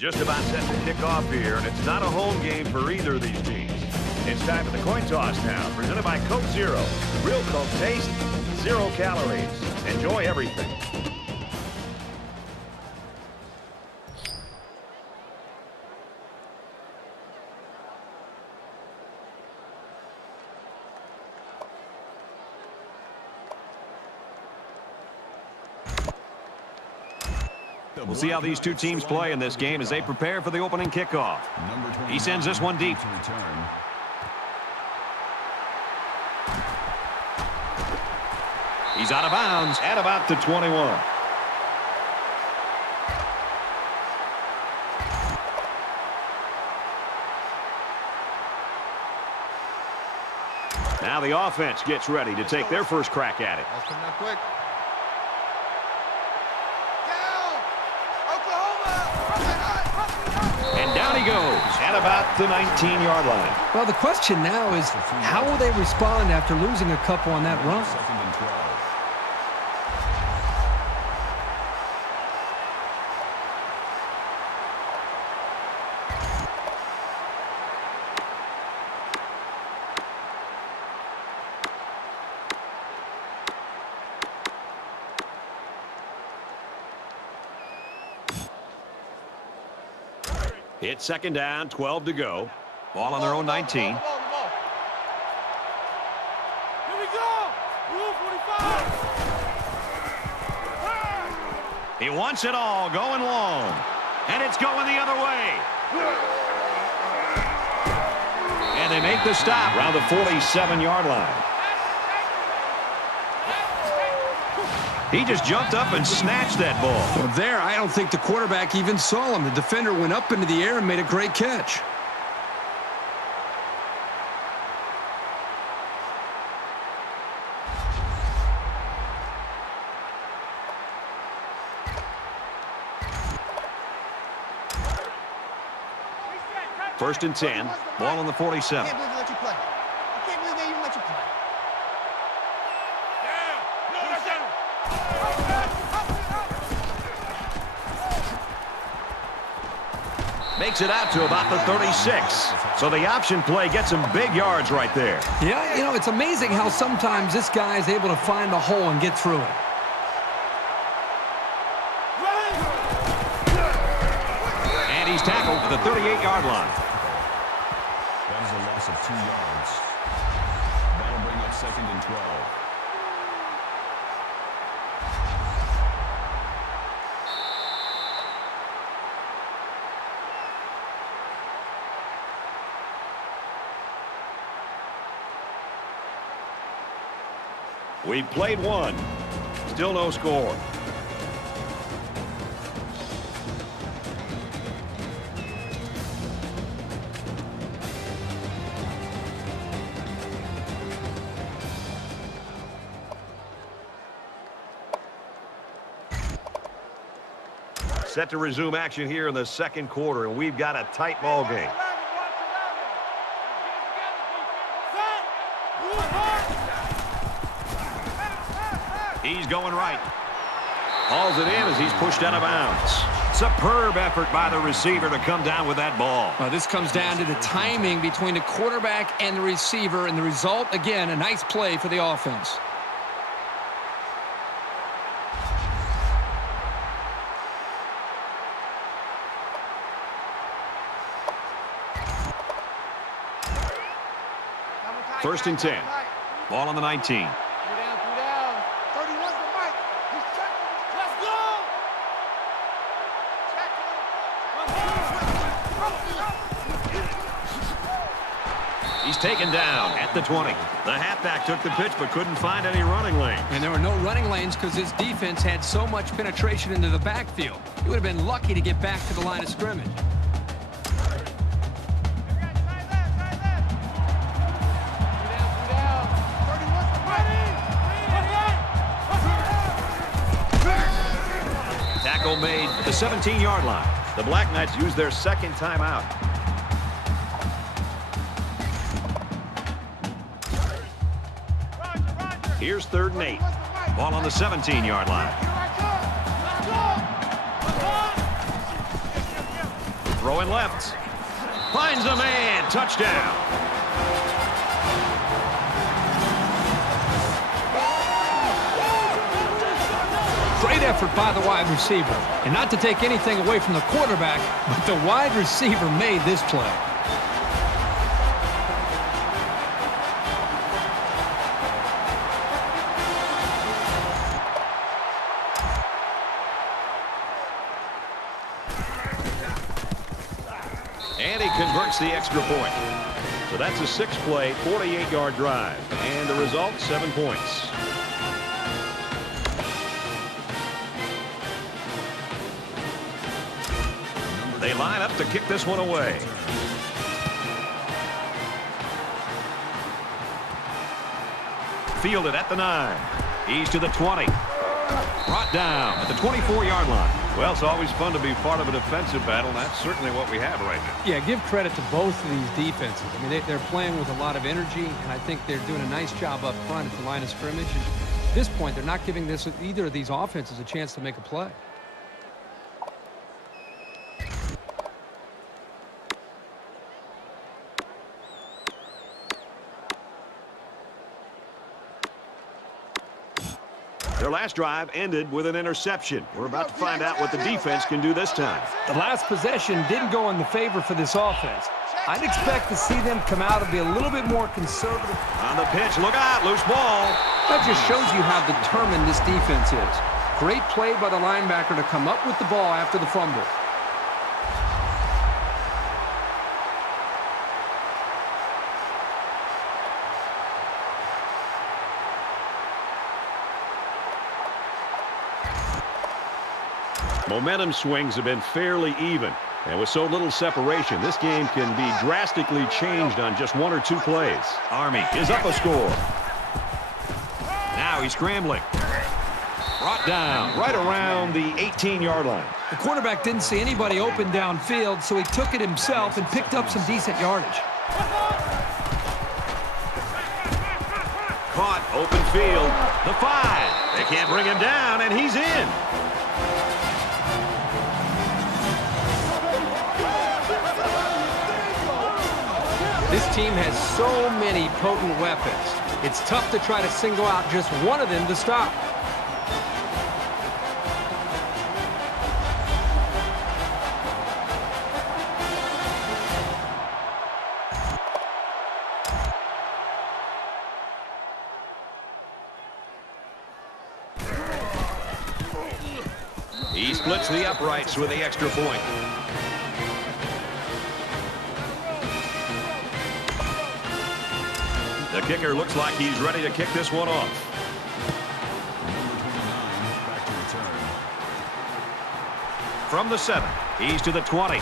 Just about set to kick off here, and it's not a home game for either of these teams. It's time for the coin toss now, presented by Coke Zero. Real Coke taste, 0 calories. Enjoy everything. We'll see how these two teams play in this game as they prepare for the opening kickoff. He sends this one deep. He's out of bounds at about the 21. Now the offense gets ready to take their first crack at it. That's coming up quick. And down he goes at about the 19-yard line. Well, the question now is, how will they respond after losing a couple on that run? Second and 12. It's second down, 12 to go. Ball on their own 19. Here we go. Blue 45. He wants it all, going long. And it's going the other way. And they make the stop around the 47-yard line. He just jumped up and snatched that ball. Well, there, I don't think the quarterback even saw him. The defender went up into the air and made a great catch. First and 10. Ball on the 47. I can't believe they let you play. I can't believe they even let you play. Makes it out to about the 36. So the option play gets some big yards right there. Yeah, you know, it's amazing how sometimes this guy is able to find the hole and get through it. And he's tackled at the 38-yard line. That is a loss of 2 yards. That'll bring up second and 12. We've played one. Still no score. Set to resume action here in the second quarter, and we've got a tight ball game. He's going right. Hauls it in as he's pushed out of bounds. Superb effort by the receiver to come down with that ball. Well, this comes down to the timing between the quarterback and the receiver, and the result, again, a nice play for the offense. First and 10. Ball on the 19. He's taken down at the 20. The halfback took the pitch but couldn't find any running lanes. And there were no running lanes because his defense had so much penetration into the backfield. He would have been lucky to get back to the line of scrimmage. Tackle made at the 17-yard line. The Black Knights use their second timeout. Here's 3rd and 8. Ball on the 17-yard line. Throwing left. Finds a man. Touchdown. Great effort by the wide receiver. And not to take anything away from the quarterback, but the wide receiver made this play. And he converts the extra point. So that's a 6-play, 48-yard drive. And the result, 7 points. They line up to kick this one away. Fielded at the 9. He's to the 20. Brought down at the 24-yard line. Well, it's always fun to be part of a defensive battle, and that's certainly what we have right now. Yeah, give credit to both of these defenses. I mean, they're playing with a lot of energy, and I think they're doing a nice job up front at the line of scrimmage. And at this point, they're not giving either of these offenses a chance to make a play. Their last drive ended with an interception. We're about to find out what the defense can do this time. The last possession didn't go in the favor for this offense. I'd expect to see them come out and be a little bit more conservative. On the pitch, look out, loose ball. That just shows you how determined this defense is. Great play by the linebacker to come up with the ball after the fumble. Momentum swings have been fairly even. And with so little separation, this game can be drastically changed on just 1 or 2 plays. Army is up a score. Now he's scrambling. Brought down right around the 18-yard line. The quarterback didn't see anybody open downfield, so he took it himself and picked up some decent yardage. Caught, open field. The 5. They can't bring him down, and he's in. This team has so many potent weapons. It's tough to try to single out just one of them to stop. He splits the uprights with the extra point. The kicker looks like he's ready to kick this one off. Back to return. From the 7, he's to the 20.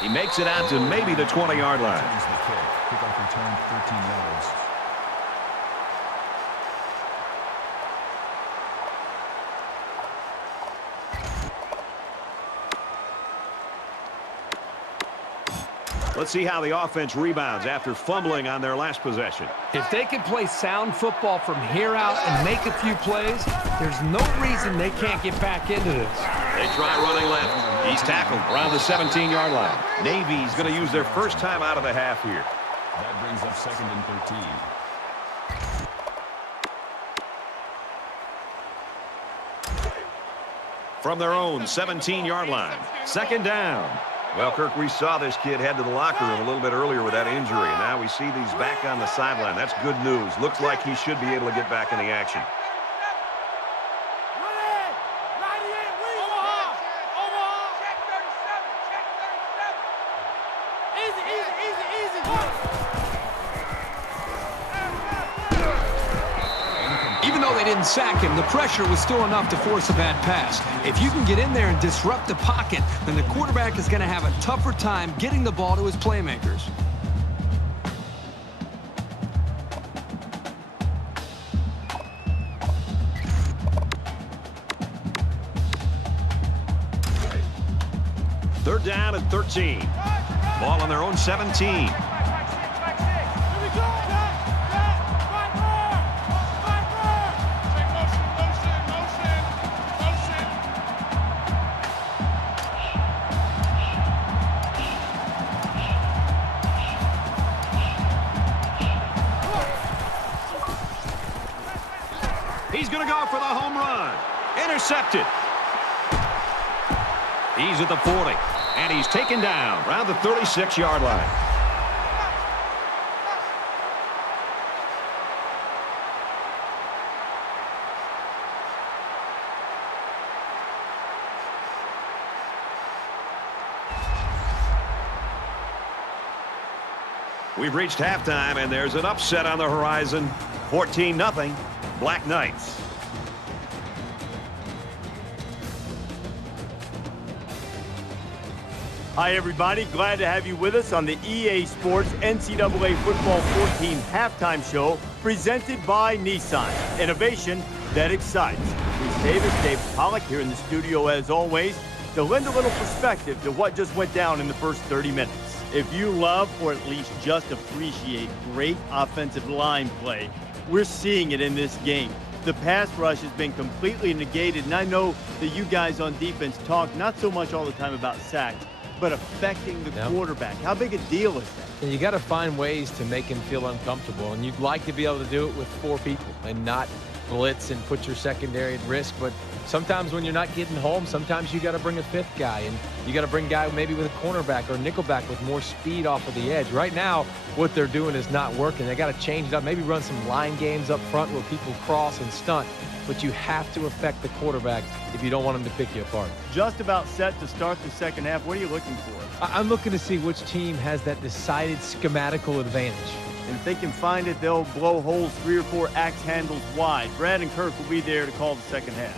He makes it out to maybe the 20-yard line. Returns the kick. Kickoff return 13 yards. Let's see how the offense rebounds after fumbling on their last possession. If they can play sound football from here out and make a few plays, there's no reason they can't get back into this. They try running left. He's tackled around the 17-yard line. Navy's going to use their first time out of the half here. That brings up 2nd and 13. From their own 17-yard line. 2nd down. Well, Kirk, we saw this kid head to the locker room a little bit earlier with that injury, and now we see these back on the sideline. That's good news. Looks like he should be able to get back in the action. Even though they didn't sack him, the pressure was still enough to force a bad pass. If you can get in there and disrupt the pocket, then the quarterback is going to have a tougher time getting the ball to his playmakers. Third down and 13. Ball on their own 17. He's going to go for the home run. Intercepted. He's at the 40, and he's taken down around the 36-yard line. We've reached halftime, and there's an upset on the horizon. 14-0, Black Knights. Hi, everybody. Glad to have you with us on the EA Sports NCAA Football 14 halftime show presented by Nissan. Innovation that excites. Bruce Davis, Dave Pollock here in the studio as always to lend a little perspective to what just went down in the first 30 minutes. If you love or at least just appreciate great offensive line play, we're seeing it in this game. The pass rush has been completely negated, and I know that you guys on defense talk not so much all the time about sacks, but affecting the quarterback. How big a deal is that? And you got to find ways to make him feel uncomfortable, and you'd like to be able to do it with 4 people and not blitz and put your secondary at risk. But sometimes when you're not getting home, sometimes you got to bring a 5th guy, and you got to bring a guy maybe with a cornerback or nickelback with more speed off of the edge. Right now, what they're doing is not working. They got to change it up, maybe run some line games up front where people cross and stunt. But you have to affect the quarterback if you don't want him to pick you apart. Just about set to start the second half. What are you looking for? I'm looking to see which team has that decided schematical advantage. And if they can find it, they'll blow holes 3 or 4 axe handles wide. Brad and Kirk will be there to call the second half.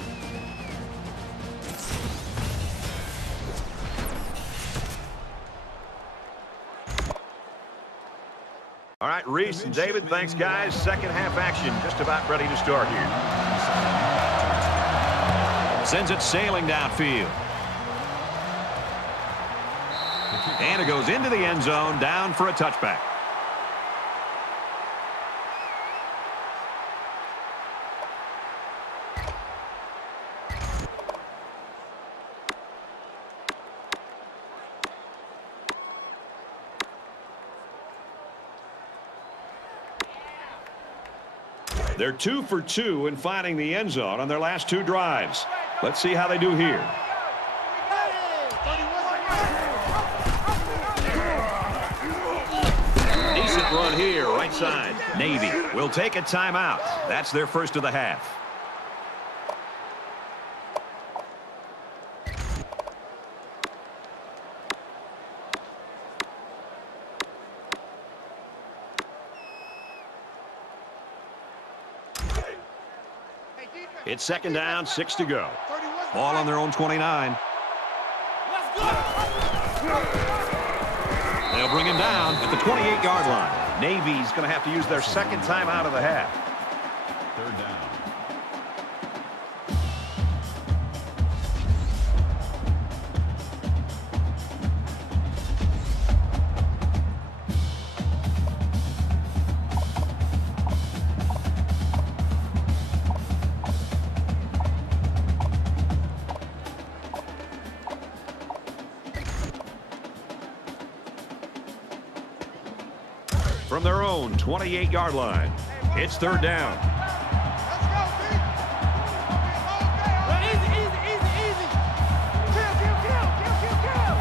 All right, Reese and David, thanks, guys. Second half action just about ready to start here. Sends it sailing downfield. And it goes into the end zone, down for a touchback. They're 2 for 2 in finding the end zone on their last 2 drives. Let's see how they do here. Decent run here, right side. Navy will take a timeout. That's their first of the half. It's second down, 6 to go. Ball on their own 29. They'll bring him down at the 28-yard line. Navy's going to have to use their second timeout of the half. 3rd down. From their own 28-yard line, it's 3rd down. Easy. Kill.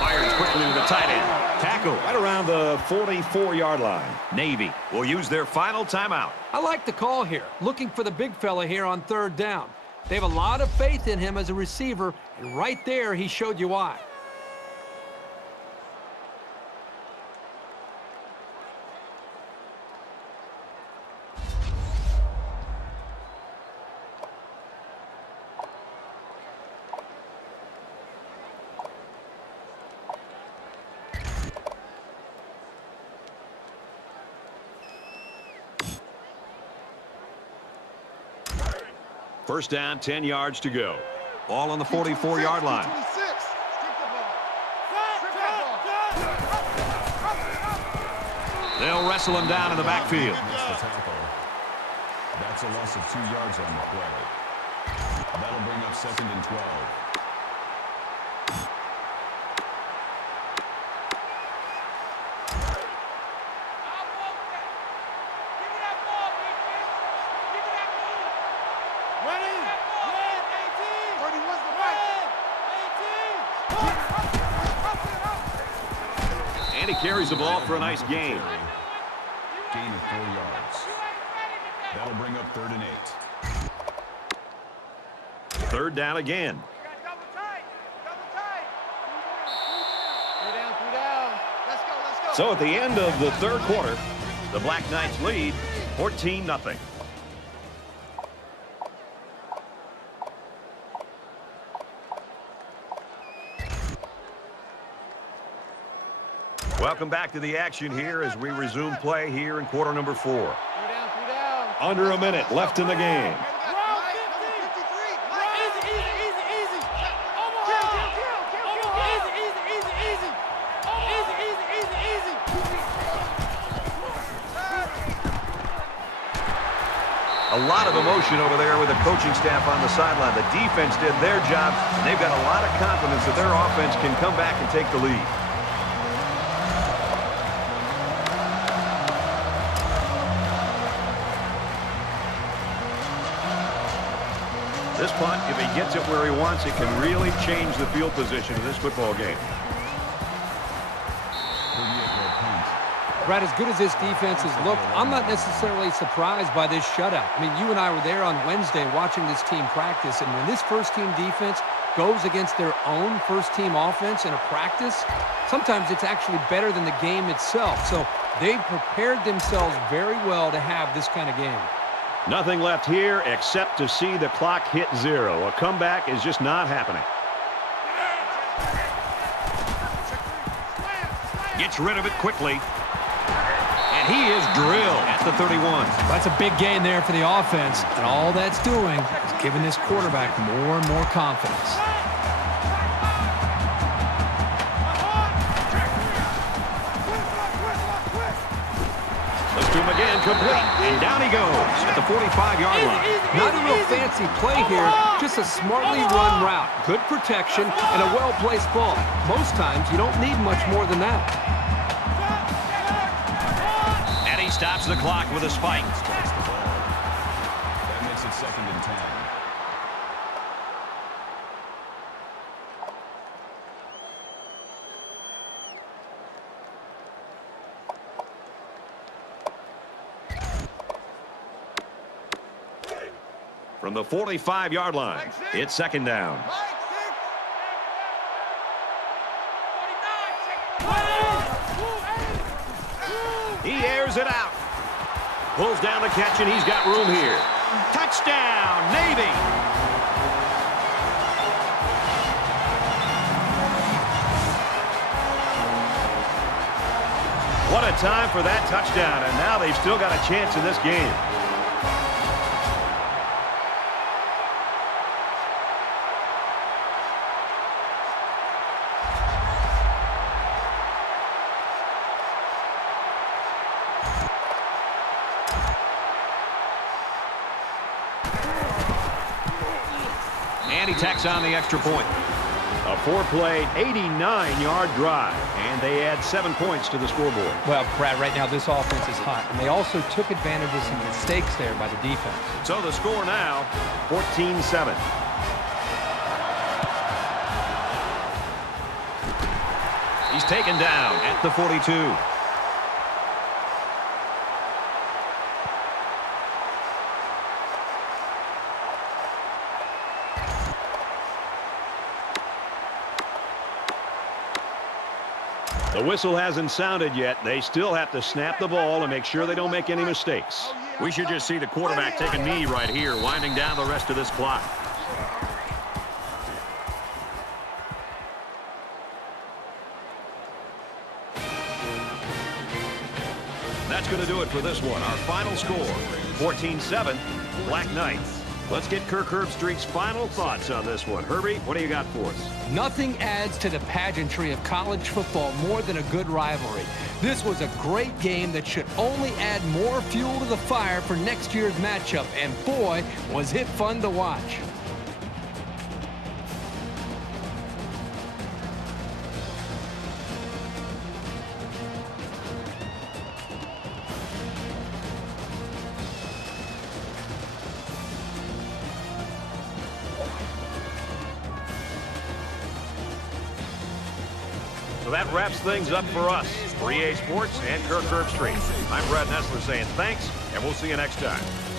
Fires quickly to the tight end. Tackle right around the 44-yard line. Navy will use their final timeout. I like the call here. Looking for the big fella here on 3rd down. They have a lot of faith in him as a receiver, and right there he showed you why. First down, 10 yards to go. Ball on the 44-yard line. They'll wrestle him down in the backfield. That's the tackle. That's a loss of 2 yards on the play. That'll bring up 2nd and 12. And he carries the ball for a nice gain. Gain of 4 yards. That'll bring up 3rd and 8. 3rd down again. So at the end of the 3rd quarter, the Black Knights lead 14-0. Welcome back to the action here as we resume play here in quarter number 4. Under a minute left in the game. A lot of emotion over there with the coaching staff on the sideline. The defense did their job, and they've got a lot of confidence that their offense can come back and take the lead. This punt, if he gets it where he wants, it can really change the field position of this football game. Brad, as good as this defense has looked, I'm not necessarily surprised by this shutout. I mean, you and I were there on Wednesday watching this team practice, and when this first-team defense goes against their own first-team offense in a practice, sometimes it's actually better than the game itself. So they've prepared themselves very well to have this kind of game. Nothing left here except to see the clock hit 0. A comeback is just not happening. Gets rid of it quickly. And he is drilled at the 31. That's a big gain there for the offense. And all that's doing is giving this quarterback more and more confidence. Let's do him again, complete. And down he goes at the 45-yard line. Not a real fancy play here, just a smartly run route. Good protection and a well-placed ball. Most times, you don't need much more than that. And he stops the clock with a spike. That makes it 2nd and 10. From the 45-yard line, it's 2nd down. He airs it out. Pulls down the catch, and he's got room here. Touchdown, Navy! What a time for that touchdown, and now they've still got a chance in this game. And he tacks on the extra point. A 4-play, 89-yard drive, and they add 7 points to the scoreboard. Well, Brad, right now this offense is hot, and they also took advantage of some mistakes there by the defense. So the score now, 14-7. He's taken down at the 42. The whistle hasn't sounded yet. They still have to snap the ball and make sure they don't make any mistakes. We should just see the quarterback take a knee right here, winding down the rest of this clock. That's going to do it for this one. Our final score, 14-7, Black Knights. Let's get Kirk Herbstreit's final thoughts on this one. Herbie, what do you got for us? Nothing adds to the pageantry of college football more than a good rivalry. This was a great game that should only add more fuel to the fire for next year's matchup, and boy, was it fun to watch. So that wraps things up for us. For EA Sports and Kirk Herbstreit, I'm Brad Nessler saying thanks, and we'll see you next time.